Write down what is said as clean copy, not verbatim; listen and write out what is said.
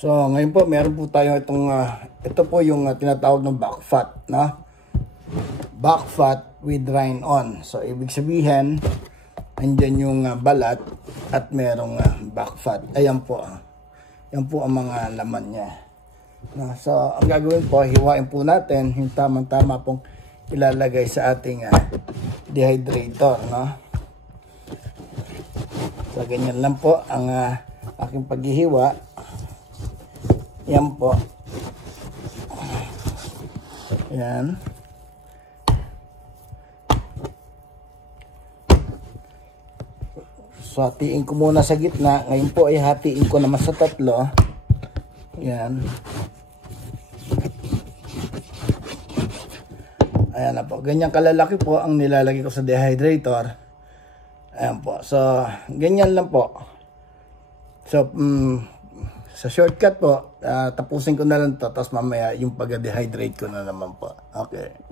So, ngayon po, meron po tayo itong, ito po yung tinatawag ng back fat, no? Back fat with rind on. So, ibig sabihin, andyan yung balat at merong back fat. Ayan po. Yan po ang mga laman niya. No? So, ang gagawin po, hiwain po natin yung tamang-tama pong ilalagay sa ating dehydrator, no? So, ganyan lang po ang aking paghihiwa. Yan po. Yan. So, hatiin ko muna sa gitna. Ngayon po ay hatiin ko naman sa tatlo. Yan. Ayan na po. Ganyan kalalaki po ang nilalagay ko sa dehydrator. Ayan po. So, ganyan lang po. So, sa shortcut po, tapusin ko na lang to. Tapos mamaya yung pag-dehydrate ko na naman po. Okay.